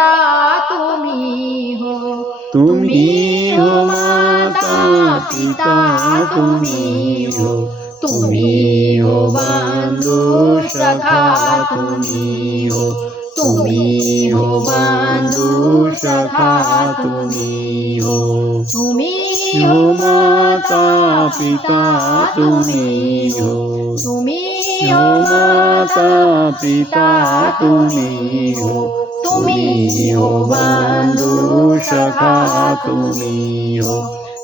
पिता तुम्ही हो, तुम्ही हो माता पिता तुम्ही हो, तुम्ही हो बंधु सखा तुम्ही हो, तुम्ही हो बंधु सखा तुम्ही हो, तुम्ही हो माता पिता तुम्ही हो, तुम्ही हो माता पिता तुम्ही हो, तुम्ही हो बंधु सखा तुम्ही हो,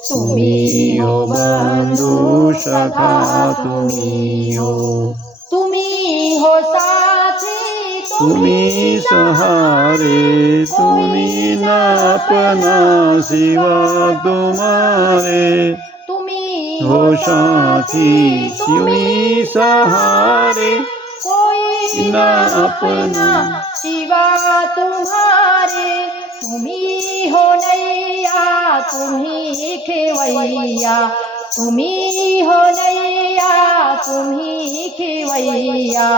तुम्ही हो बंधु सखा तुम्ही हो, तुम्ही हो साथी तुम्ही सहारे, तुम्ही न अपना सिवा तुम्हारे, तुम्ही हो साथी तुम्ही सहारे, कोई न अपना सिवा तुम्हारे, तुम्ही हो नैया तुम्ही खेवैया, तुम्ही हो नैया तुम्ही खेवैया,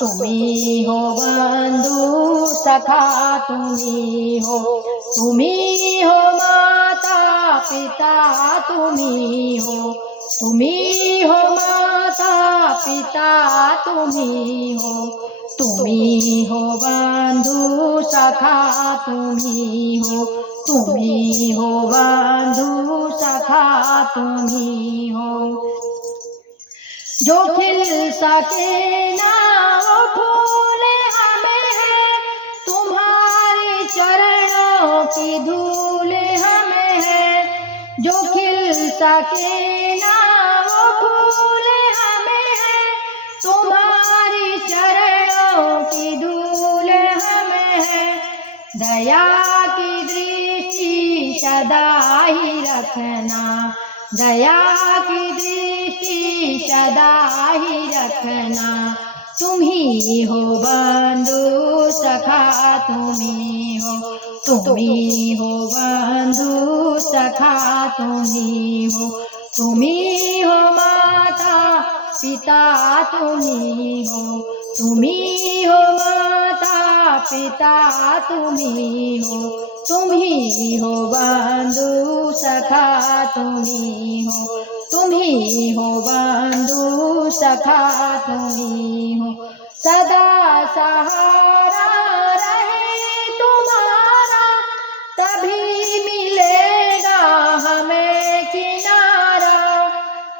तुम्ही हो बंधु सखा तुम्ही हो, तुम्ही हो माता पिता तुम्ही हो, तुम्ही हो माता पिता तुम्ही हो, तुम्ही हो बंधु सखा तुम्ही हो, तुम्ही हो बंधु सखा तुम्ही हो। जो खिल सके ना वो फूल हमें है, तुम्हारे चरणों की धूल हमें है, जो खिल सके ना वो फूल हमें है, तुम्हारी चरणों की धूल हमें है, दया की दृष्टि सदा ही रखना, दया की दृष्टि सदा ही रखना, तुम्ही हो बंधु सखा तुम्ही हो, तुम्ही हो बंधु सखा तुम्ही हो, तुम्ही हो माता पिता तुम्ही हो, तुम्ही हो माता पिता तुम्ही हो, तुम्ही हो बंधु सखा तुम्ही हो, तुम्ही हो बंधु सखा तुम्ही हो, सदा सहारा रहे तुम्हारा, तभी मिलेगा हमें किनारा,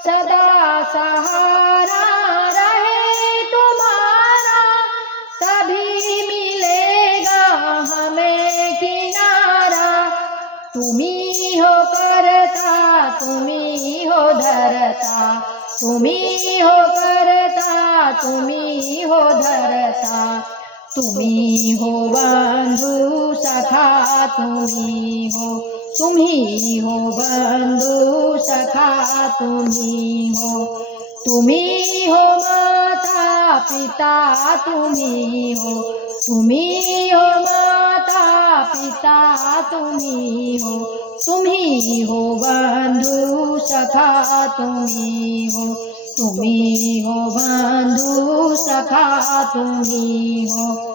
सदा सहारा रहे तुम्हारा, तभी मिलेगा हमें किनारा, तुम्ही हो करता तुम्ही हो धरता, तुम्ही हो करता तुम्ही हो धरता, तुम्ही हो बंधु सखा तुम्ही हो, तुम्ही हो बंधु सखा तुम्ही हो, तुम्ही हो माता पिता तुम्ही हो, तुम्ही हो माता पिता तुम्ही हो, तुम्ही हो बंधु सखा तुम्ही हो, तुम्ही हो बंधु सखा तुम्ही हो।